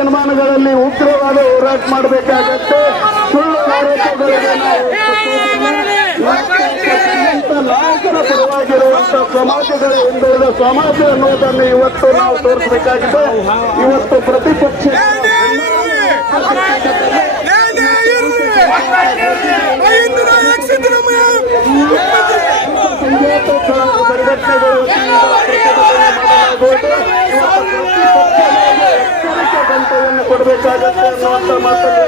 ದಿನಮಾನಗಳಲ್ಲಿ ಉಗ್ರವಾದ ಹೋರಾಟ ಮಾಡಬೇಕಾಗತ್ತೆ ಸುಳ್ಳು ನಾಯಕರ ಪರವಾಗಿರುವಂತ ಸಮಾಜಗಳ ಹಿಂದುಳಿದ ಸಮಾಜ ಅನ್ನೋದನ್ನು ಇವತ್ತು ನಾವು ತೋರಿಸಬೇಕಾಗಿದೆ ಇವತ್ತು ಪ್ರತಿಪಕ್ಷ ಸಂಘಟನೆಗಳು ಗಂಟೆಯನ್ನು ಕೊಡಬೇಕಾಗುತ್ತೆ ಅನ್ನುವಂಥ ಮಾತನ್ನು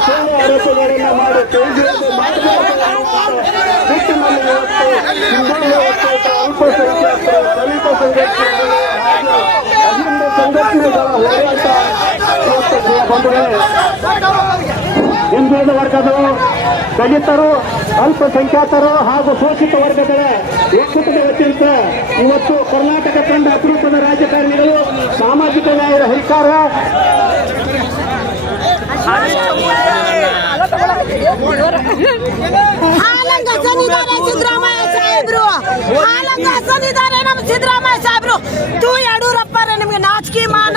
ಸುಳ್ಳು ಆರೋಪಗಳನ್ನು ಮಾಡಿ ಕೇಂದ್ರದ ನಿಟ್ಟಿನಲ್ಲಿ ಇವತ್ತು ಹಿಂದುಳಿದ ಒಕ್ಕೂಟ ಅಲ್ಪಸಂಖ್ಯಾತರ ದಲಿತ ಸಂಘಟನೆಗಳು ಹಾಗೂ ಅಹಿಂದ ಸಂಘಟನೆಗಳ ಹೋರಾಟ ಬಂದರೆ ಹಿಂದುಳಿದ ವರ್ಗದವರು ದಲಿತರು, ಅಲ್ಪಸಂಖ್ಯಾತರು ಹಾಗೂ ಶೋಷಿತ ವರ್ಗಗಳ ಒಕ್ಕೂಟದ ವತಿಯಿಂದ ಇವತ್ತು ಕರ್ನಾಟಕ ತಂಡ ಅಪರೂಪದ ರಾಜಕಾರಣಿಗಳು, ಸಾಮಾಜಿಕ ನ್ಯಾಯದ ಹರಿಕಾರ. ಸಿದ್ದರಾಮಯ್ಯ ಸಾಹೇಬ್ರು. ಸಿದ್ದರಾಮಯ್ಯ ಸಾಹೇಬ್ರು. ತೂ ಯಡೂರಪ್ಪ ನಿಮ್ಗೆ ನಾಚಿಕೆ ಮಾನ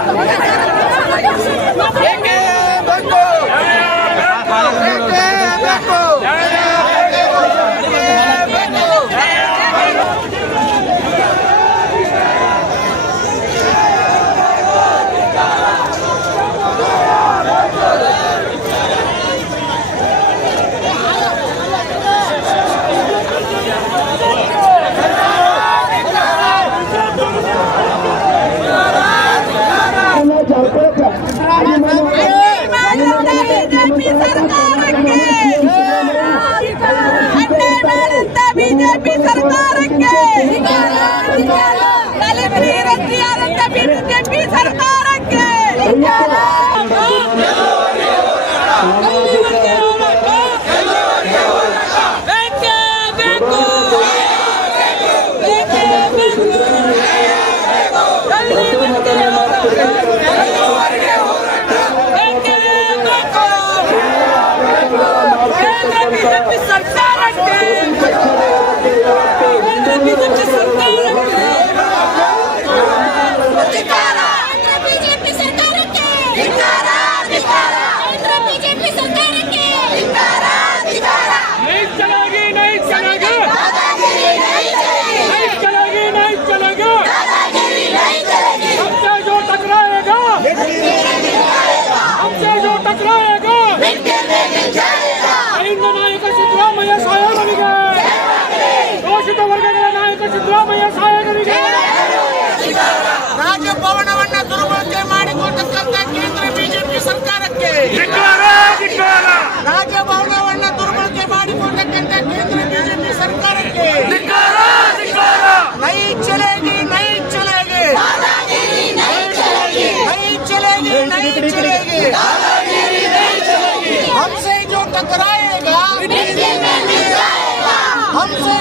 ਬੀਜੇਪੀ ਸਰਕਾਰ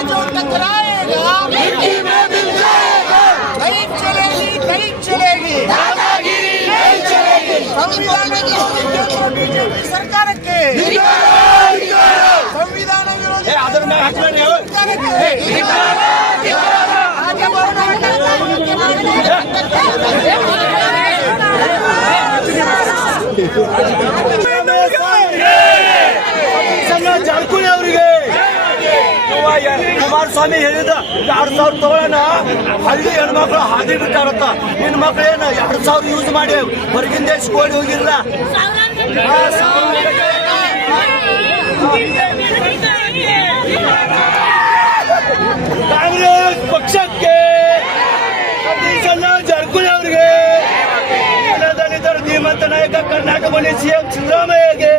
जो टकराएगा मिट्टी में मिल जाएगा। नहीं चलेगी नहीं चलेगी। दादागिरी नहीं चलेगी। संविधान बीजेपी सरकार के। संविधान आगे बढ़ना झारखंड ಕುಮಾರಸ್ವಾಮಿ ಹೇಳಿದ ಎರಡ್ ಸಾವಿರ ತಗೊಳ್ಳೋಣ. ಹಳ್ಳಿ ಹೆಣ್ಮಕ್ಳು ಹಾದಿ ಬಿಟ್ಟಾರತ್ತ ನಿನ್ ಮಕ್ಳು ಏನು ಎರಡ್ ಸಾವಿರ ಯೂಸ್ ಮಾಡಿ ಹೊರಗಿನ ದೇಶಕ್ಕೆ ಓಡಿ ಹೋಗಿರಲ್ಲ ಕಾಂಗ್ರೆಸ್ ಪಕ್ಷಕ್ಕೆ ಜಾರಕಿಹೊಳಿ ಅವರಿಗೆ ಧೀಮಂತ ನಾಯಕ ಕರ್ನಾಟಕ ಸಿಎಂ ಸಿದ್ದರಾಮಯ್ಯಗೆ.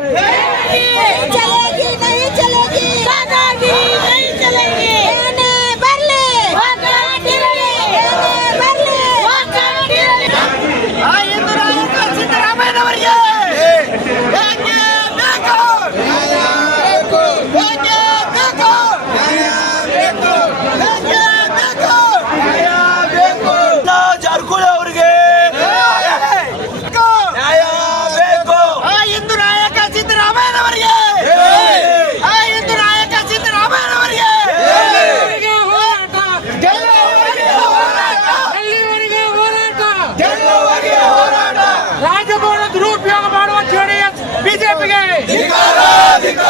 ರಾಜಭವನ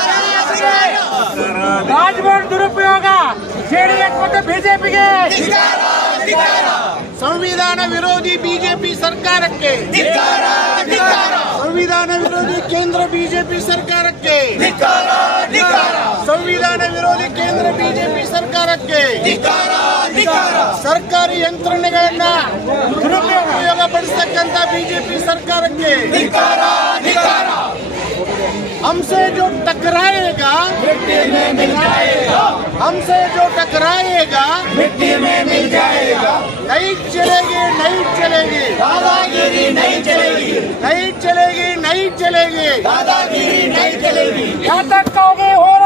ಜೆಡಿಎಸ್ ಮತ್ತು ಬಿಜೆಪಿಗೆ. ಸಂವಿಧಾನ ವಿರೋಧಿ ಬಿಜೆಪಿ ಸರ್ಕಾರಕ್ಕೆ. ಸಂವಿಧಾನ ವಿರೋಧಿ ಕೇಂದ್ರ ಬಿಜೆಪಿ ಸರ್ಕಾರಕ್ಕೆ. ಸಂವಿಧಾನ ವಿರೋಧಿ ಕೇಂದ್ರ ಬಿಜೆಪಿ ಸರ್ಕಾರಕ್ಕೆ. ಸರ್ಕಾರಿ ಯಂತ್ರಣೆಗಳನ್ನ ದುರುಪಯೋಗ ಪಡಿಸತಕ್ಕಂತ ಬಿಜೆಪಿ ಸರ್ಕಾರಕ್ಕೆ. हमसे जो टकराएगा मिट्टी में मिल जाएगा। हमसे जो टकराएगा मिट्टी में मिल जाएगा। नहीं चलेगी नहीं चलेगी। दादागिरी नहीं चलेगी। नहीं चलेगी नहीं चलेगी। दादागिरी नहीं चलेगी। यहाँ तक कहोगे और